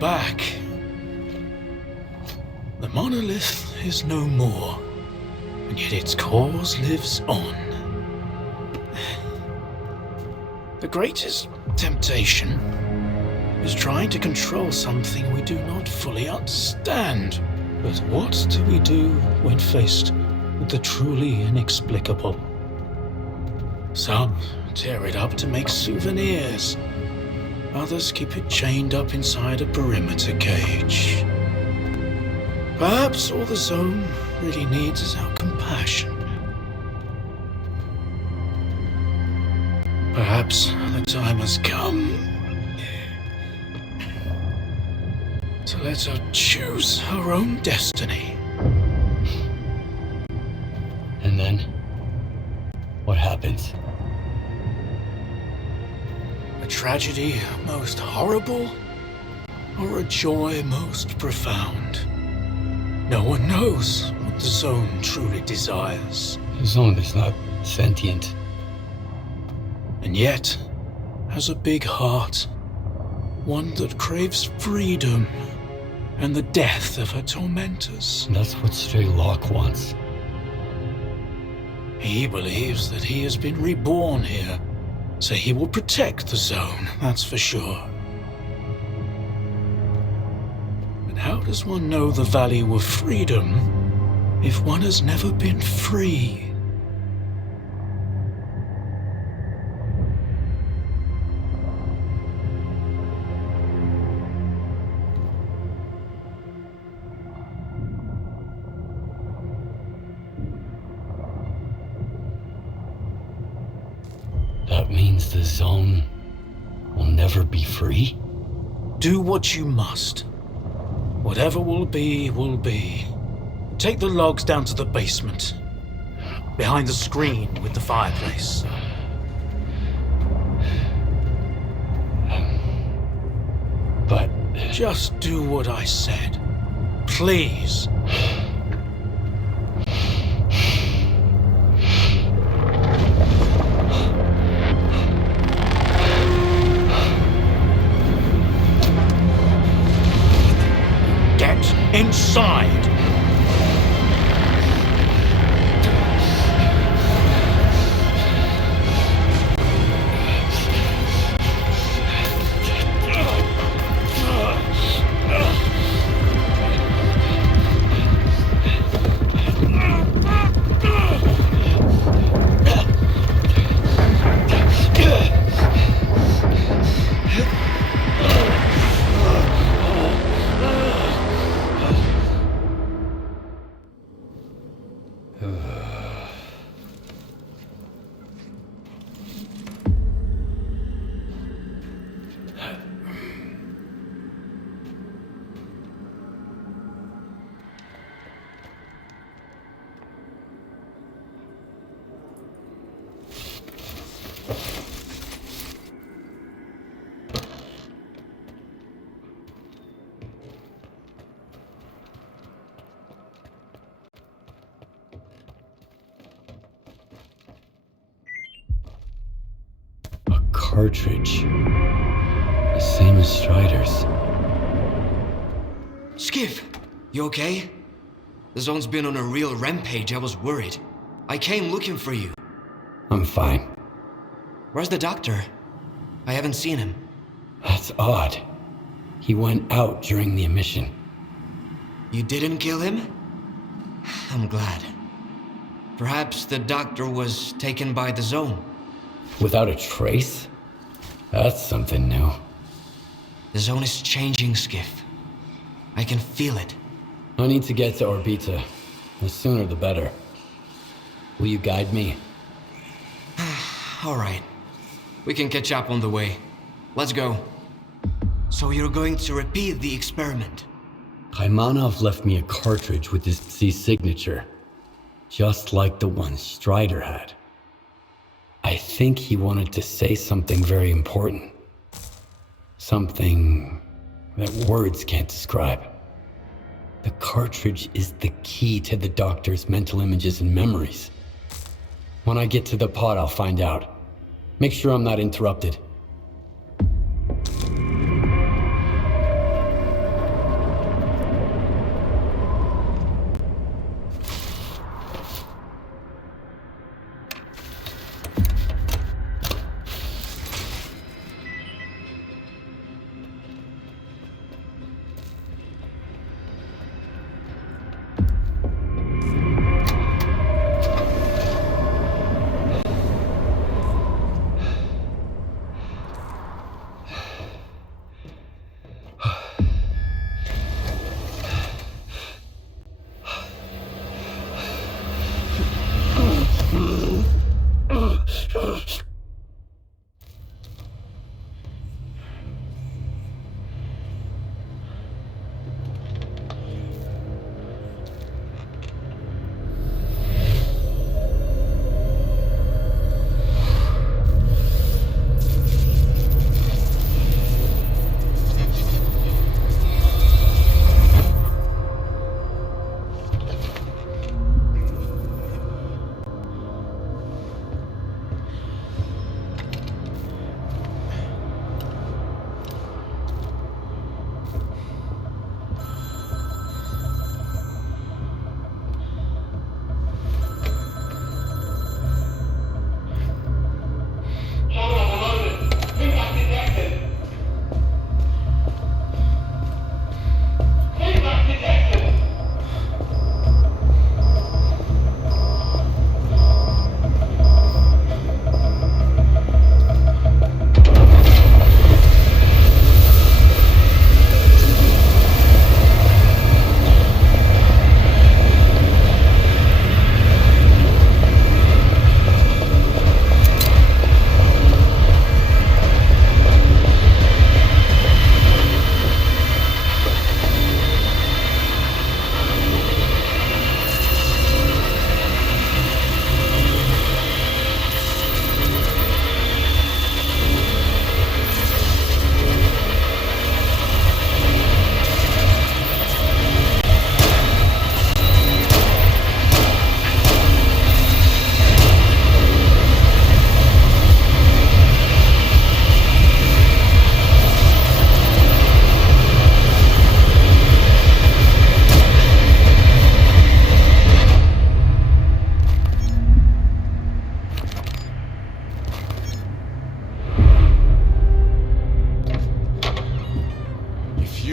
back. The monolith is no more, and yet its cause lives on. The greatest temptation is trying to control something we do not fully understand. But what do we do when faced with the truly inexplicable? Some tear it up to make souvenirs. Others keep it chained up inside a perimeter cage. Perhaps all the zone really needs is our compassion. Perhaps the time has come to let her choose her own destiny. And then, what happens? A tragedy most horrible, or a joy most profound? No one knows what the zone truly desires. The zone is not sentient. And yet, has a big heart. One that craves freedom and the death of her tormentors. That's what S.T.A.L.K.E.R wants. He believes that he has been reborn here, so he will protect the zone, that's for sure. But how does one know the value of freedom if one has never been free? That means the zone will never be free? Do what you must. Whatever will be, will be. Take the logs down to the basement, behind the screen with the fireplace. But... Just do what I said. Please. Inside! Cartridge. The same as Strider's. Skip, you okay? The zone's been on a real rampage. I was worried. I came looking for you. I'm fine. Where's the doctor? I haven't seen him. That's odd. He went out during the emission. You didn't kill him? I'm glad. Perhaps the doctor was taken by the zone. Without a trace? That's something new. The zone is changing, Skiff. I can feel it. I need to get to Orbita. The sooner the better. Will you guide me? All right. We can catch up on the way. Let's go. So you're going to repeat the experiment? Kaymanov left me a cartridge with his signature. Just like the one Strider had. I think he wanted to say something very important. Something that words can't describe. The cartridge is the key to the doctor's mental images and memories. When I get to the pod, I'll find out. Make sure I'm not interrupted.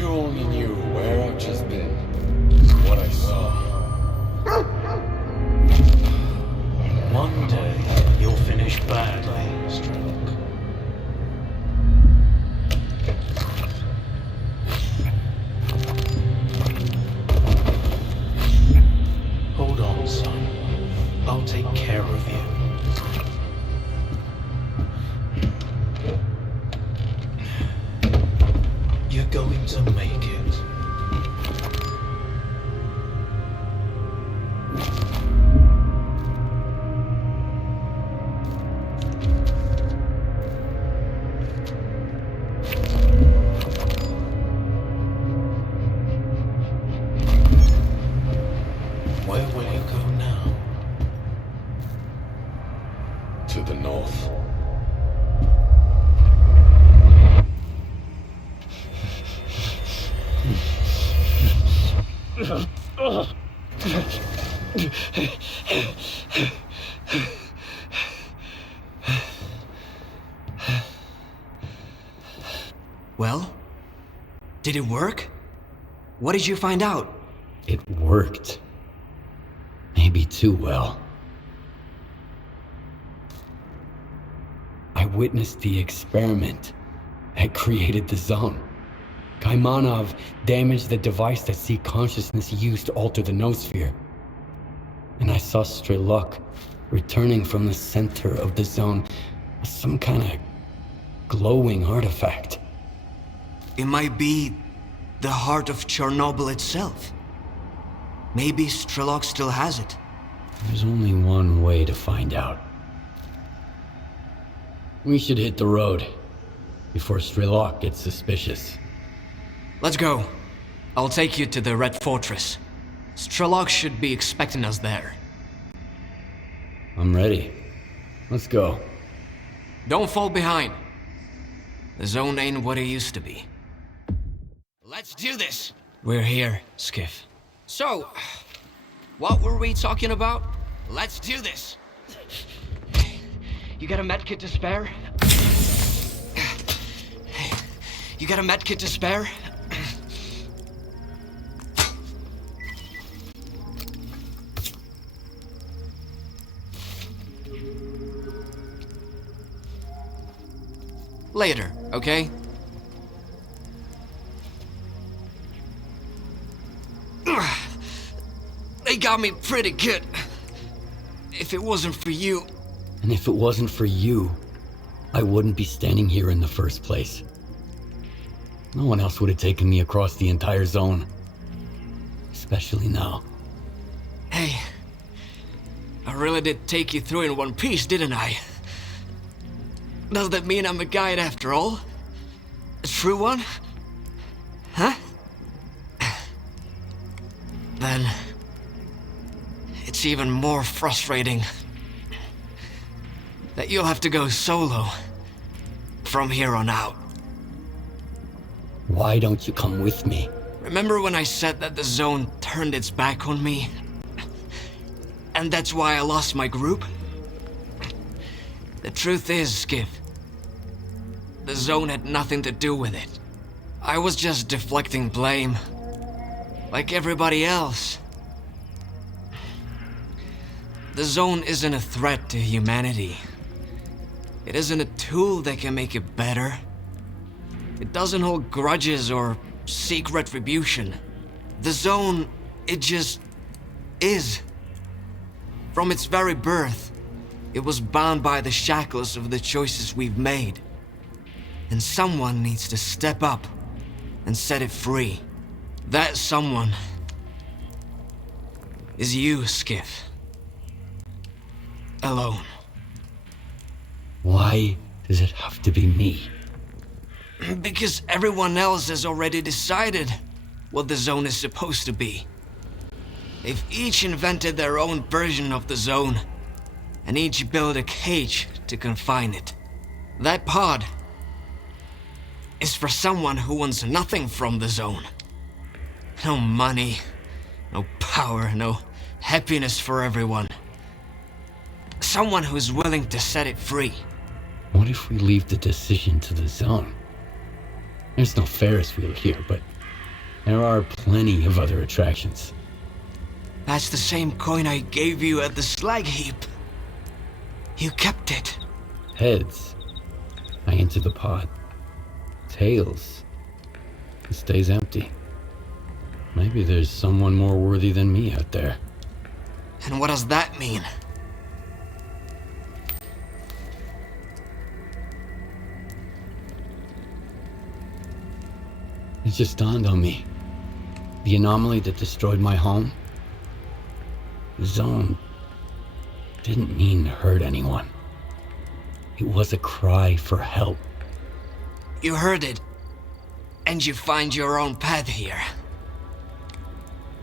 you only knew where I've just been, what I saw. One day, you'll finish badly, S.T.A.L.K.E.R. Hold on, son. I'll take care of you. You're going to make it. Where will you go now? To the north. Well? Did it work? What did you find out? It worked. Maybe too well. I witnessed the experiment that created the zone. Kaymanov damaged the device that C consciousness used to alter the noosphere. And I saw S.T.A.L.K.E.R returning from the center of the zone with some kind of glowing artifact. It might be the heart of Chornobyl itself. Maybe S.T.A.L.K.E.R still has it. There's only one way to find out. We should hit the road before S.T.A.L.K.E.R gets suspicious. Let's go. I'll take you to the Red Fortress. S.T.A.L.K.E.R should be expecting us there. I'm ready. Let's go. Don't fall behind. The zone ain't what it used to be. Let's do this! We're here, Skiff. So, what were we talking about? Let's do this! You got a medkit to spare? You got a medkit to spare? Later, okay? They got me pretty good. If it wasn't for you... And if it wasn't for you, I wouldn't be standing here in the first place. No one else would have taken me across the entire zone. Especially now. Hey, I really did take you through in one piece, didn't I? Does that mean I'm a guide after all? A true one? Huh? Then... it's even more frustrating that you'll have to go solo from here on out. Why don't you come with me? Remember when I said that the zone turned its back on me? And that's why I lost my group? The truth is, Skiff, the zone had nothing to do with it. I was just deflecting blame, like everybody else. The zone isn't a threat to humanity. It isn't a tool that can make it better. It doesn't hold grudges or seek retribution. The zone, it just is. From its very birth, it was bound by the shackles of the choices we've made. And someone needs to step up and set it free. That someone is you, Skiff. Alone. Why does it have to be me? Because everyone else has already decided what the zone is supposed to be. They've each invented their own version of the zone, and each built a cage to confine it. That pod is for someone who wants nothing from the zone. No money, no power, no happiness for everyone. Someone who's willing to set it free. What if we leave the decision to the zone? There's no Ferris wheel here, but There are plenty of other attractions. That's the same coin I gave you at the slag heap. You kept it. Heads, I enter the pot. Tails, it stays empty. Maybe there's someone more worthy than me out there. And what does that mean? It just dawned on me. The anomaly that destroyed my home, the zone, didn't mean to hurt anyone. It was a cry for help. You heard it, and you find your own path here.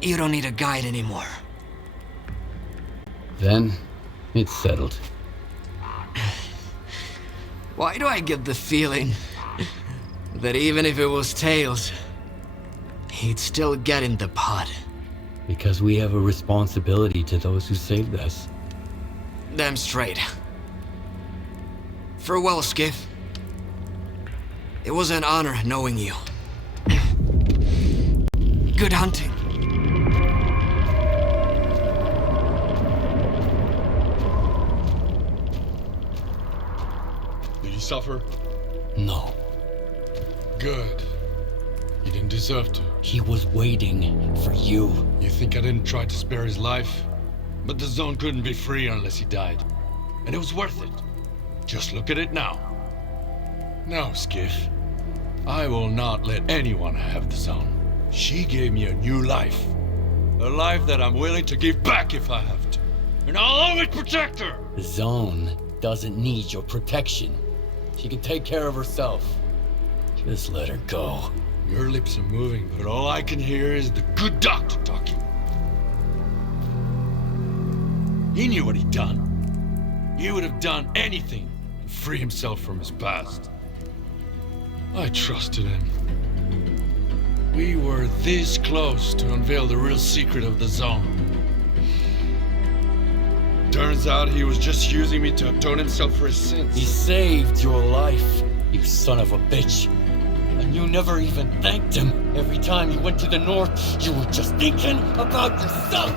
You don't need a guide anymore. Then, it's settled. Why do I get the feeling that even if it was Tails, he'd still get in the pot? Because we have a responsibility to those who saved us. Damn straight. Farewell, Skiff. It was an honor knowing you. Good hunting. Did he suffer? No, Good. He didn't deserve to. he was waiting for you. You think I didn't try to spare his life? But the zone couldn't be free unless he died. And it was worth it. Just look at it now. No, Skiff. I will not let anyone have the zone. She gave me a new life. A life that I'm willing to give back if I have to. And I'll always protect her! The zone doesn't need your protection. She can take care of herself. Just let her go. Your lips are moving, but all I can hear is the good doctor talking. He knew what he'd done. He would have done anything to free himself from his past. I trusted him. We were this close to unveil the real secret of the zone. Turns out he was just using me to atone himself for his sins. He saved your life, you son of a bitch. And you never even thanked him. Every time you went to the north, you were just thinking about yourself.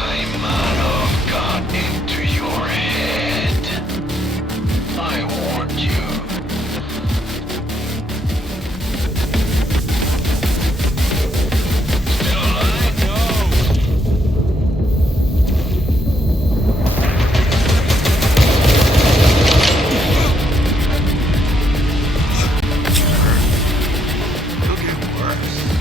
Kaymanov got into your head. I warned you. Still alive? No. It'll get worse.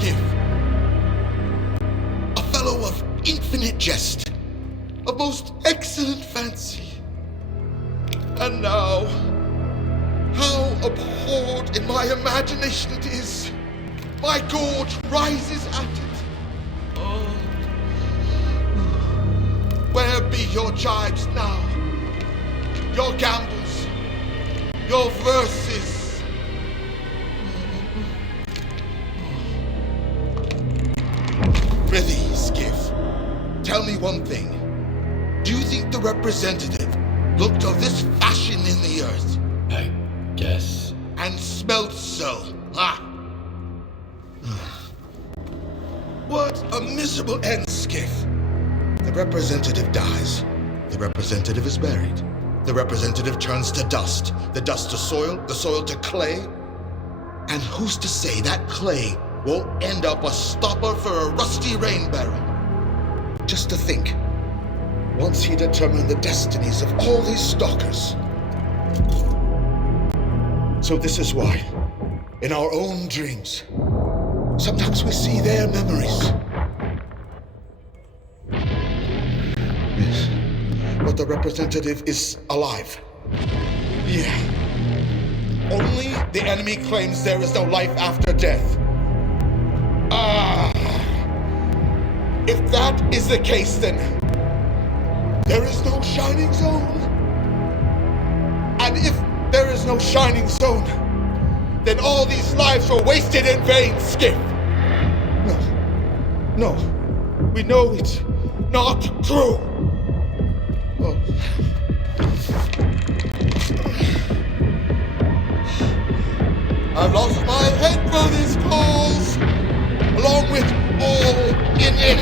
Skiff. A fellow of infinite jest, of most excellent fancy. And now, how abhorred in my imagination it is. My gorge rises at it. Oh. Where be your jibes now? Your gambles? Your verses? Prithee, Skiff, tell me one thing. Do you think the representative looked of this fashion in the earth? I guess. And smelt so, ha? What a miserable end, Skiff. The representative dies. The representative is buried. The representative turns to dust. The dust to soil, the soil to clay. And who's to say that clay won't end up a stopper for a rusty rain barrel? Just to think, once he determined the destinies of all these stalkers. So this is why, in our own dreams, sometimes we see their memories. Yes, but the representative is alive. Yeah. Only the enemy claims there is no life after death. Ah. If that is the case, then there is no shining zone. And if there is no shining zone, then all these lives were wasted in vain, Skiff. No, we know it's not true. Oh. I've lost my head for this cause, along with all in it.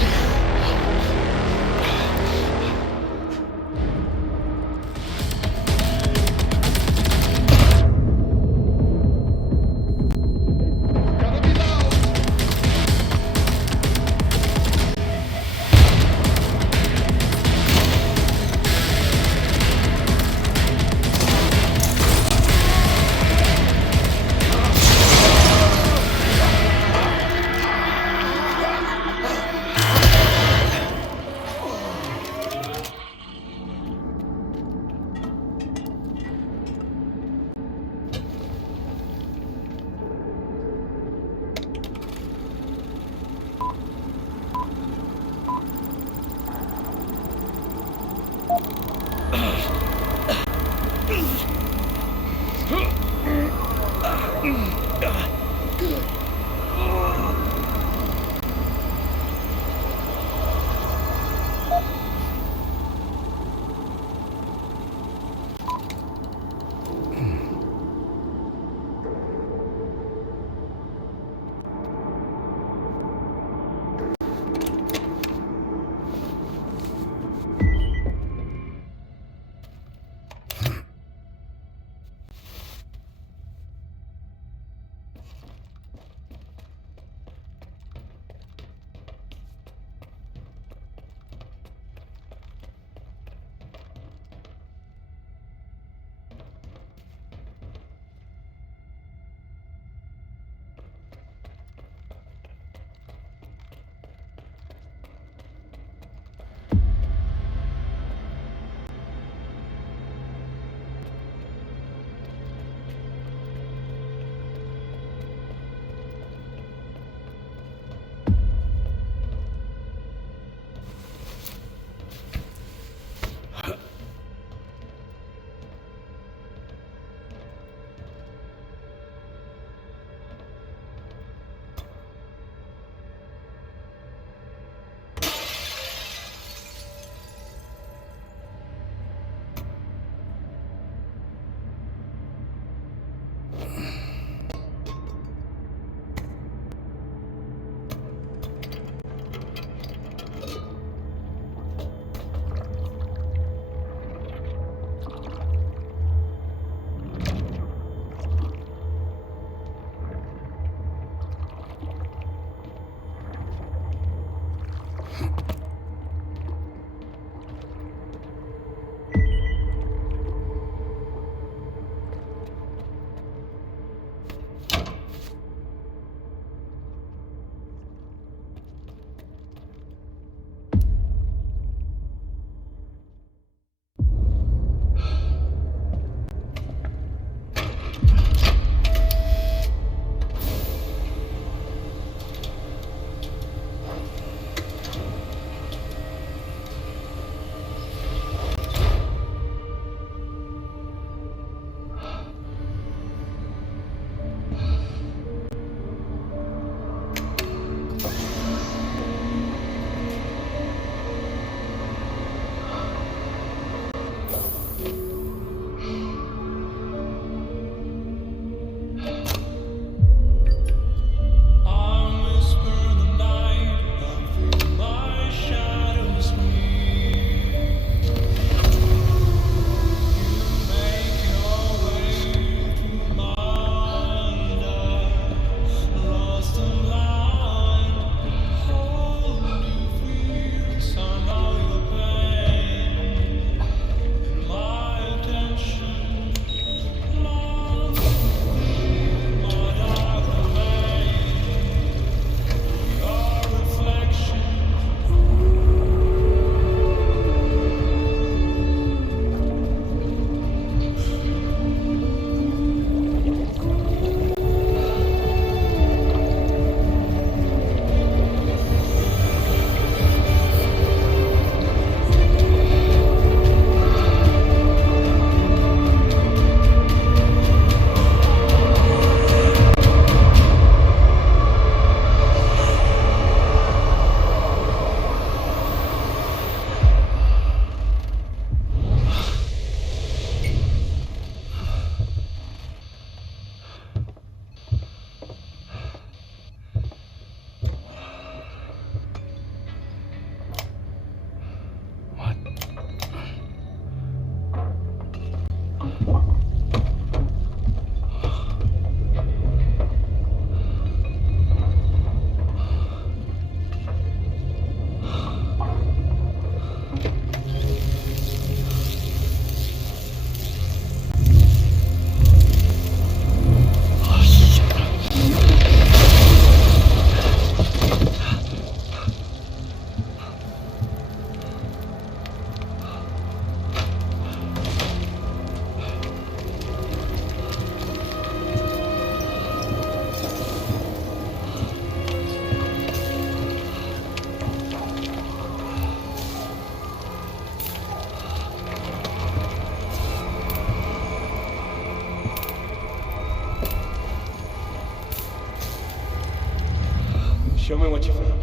Show me what you found.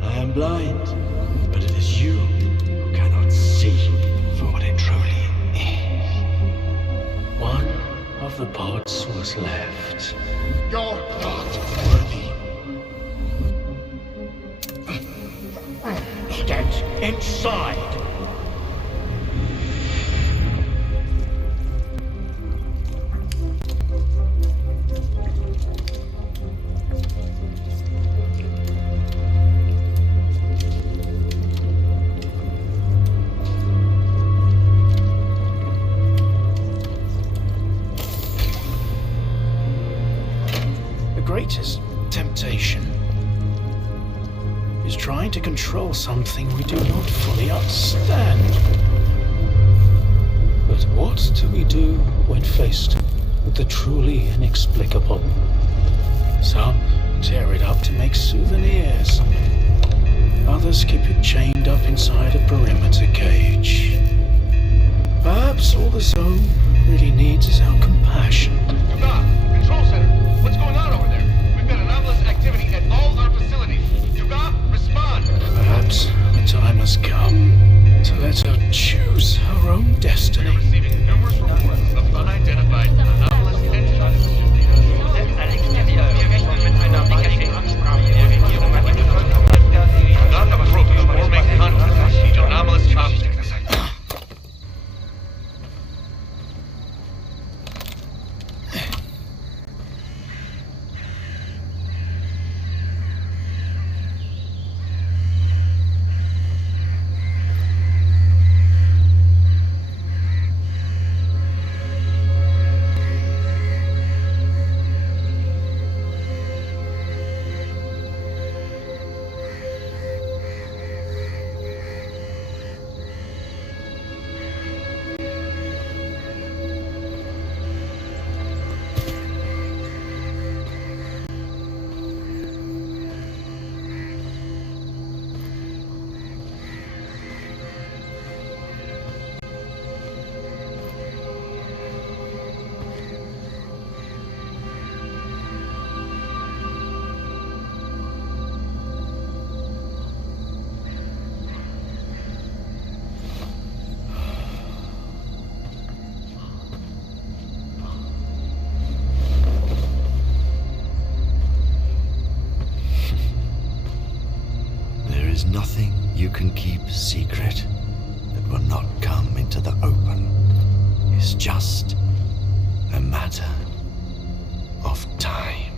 I am blind, but it is you who cannot see for what it truly is. One of the pods was left. You're not worthy. Get inside! The greatest temptation is trying to control something we do not fully understand. But what do we do when faced with the truly inexplicable? Some tear it up to make souvenirs. Others keep it chained up inside a perimeter cage. Perhaps all the zone really needs is our compassion. Yuga, Control Center, what's going on over there? We've got anomalous activity at all our facilities. Yuga, respond! Perhaps the time has come to let her choose her own destiny. Receiving numerous reports of unidentified anomalous entities. Not approach or make contact with the anomalous objects. There is nothing you can keep secret that will not come into the open. It's just a matter of time.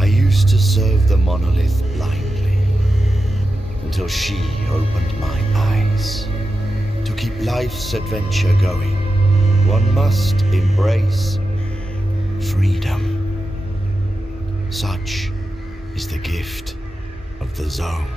I used to serve the monolith blindly until she opened my eyes. To keep life's adventure going, one must embrace freedom. Such is the gift of the zone.